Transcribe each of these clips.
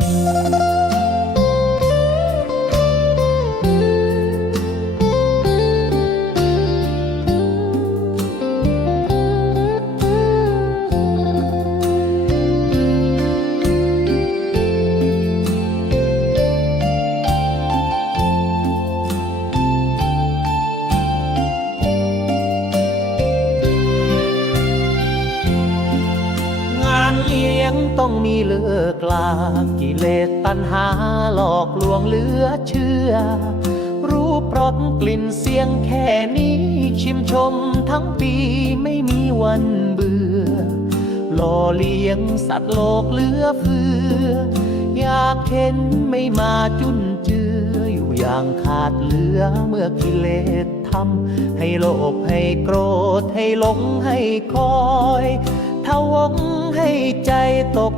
ง ต้องมีเลิกลากิเลสตัณหาหลอกลวงเหลือเชื่อ รู้พราะกลิ่นเสียงแค่นี้ ชิมชมทั้งปีไม่มีวันเบื่อหล่อเลี้ยงสัตว์โลกเหลือเฟือ อยากเห็นไม่มาจุนเจืออยู่อย่างขาดเหลือเมื่อกิเลสทำให้โลภให้โกรธให้หลงให้คอย ทวงให้ใจตก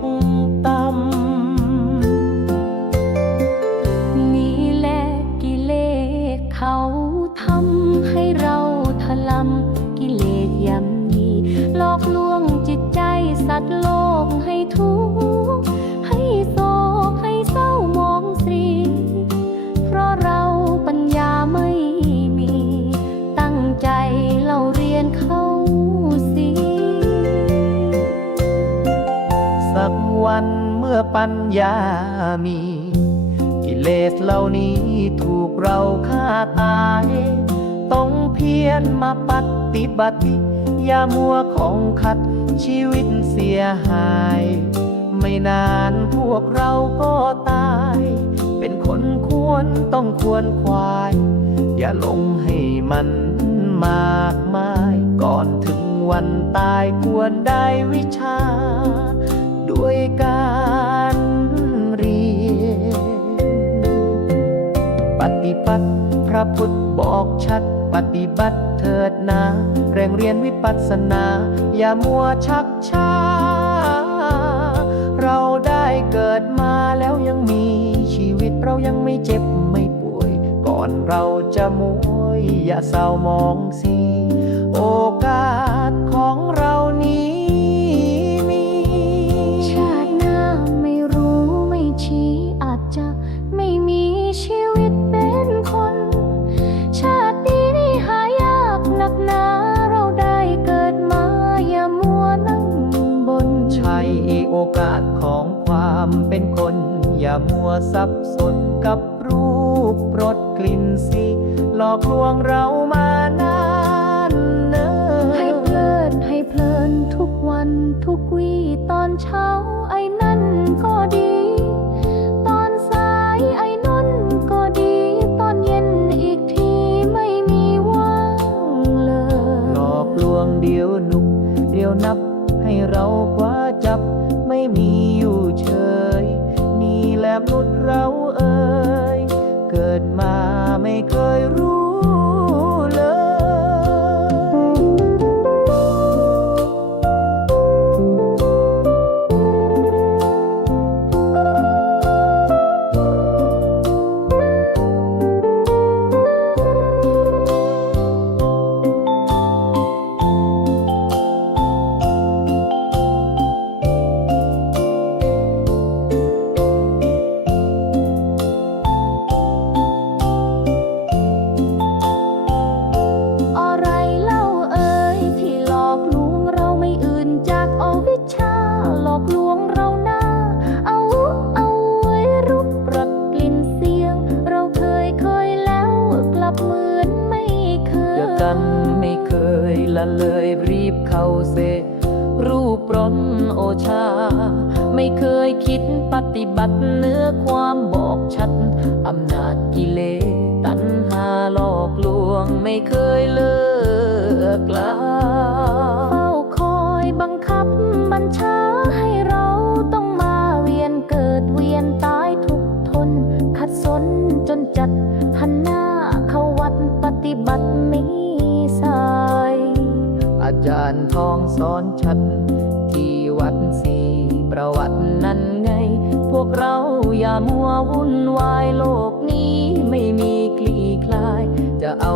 ปัญญามี กิเลสเหล่านี้ถูกเราฆ่าตาย ต้องเพียรมาปฏิบัติ อย่ามัวของขัดชีวิตเสียหาย ไม่นานพวกเราก็ตาย เป็นคนควรต้องควรควาย อย่าหลงให้มันมากมาย ก่อนถึงวันตายควรได้วิชา วยการเรียน ปฏิบัติพระพุทธบอกชัด ปฏิบัติเถิดนาแรงเรียนวิปัสสนา อย่ามัวชักช้า เราได้เกิดมาแล้วยังมีชีวิตเรายังไม่เจ็บไม่ป่วย ก่อนเราจะมวย อย่าเศร้ามองสิโอกาสของ ความเป็นคนอย่ามัวสับสนกับรูปรสกลิ่นสีหลอกลวงเรามานานเนิ่ให้เพนลิดให้เพลินทุกวันทุกวีตอนเช้าไอ้นั่นก็ดี ตอนสายไอ้นั่นก็ดี ตอนเย็นอีกทีไม่มีว่างเลหลอกลวงเดียวหนุก เดียวนับให้เราคว้าจับไม่มีอยู่เฉย นี่แหละมนุษย์เรา ปร้อนโอชา ไม่เคยคิดปฏิบัติเนื้อความบอกชัด อำนาจกิเลสตัณหาหลอกลวงไม่เคยเลิกลาเฝ้าคอยบังคับบัญชาให้เราต้องมาเวียนเกิดเวียนตายทุกทน ขัดสนจนจัดหันหน้าเข้าวัดปฏิบัติานทองสอนชัด ที่วัดสีประวัตินั้นไง พวกเราอย่ามัววุ่นวายโลกนี้ไม่มีคลี่คลาย จะเอา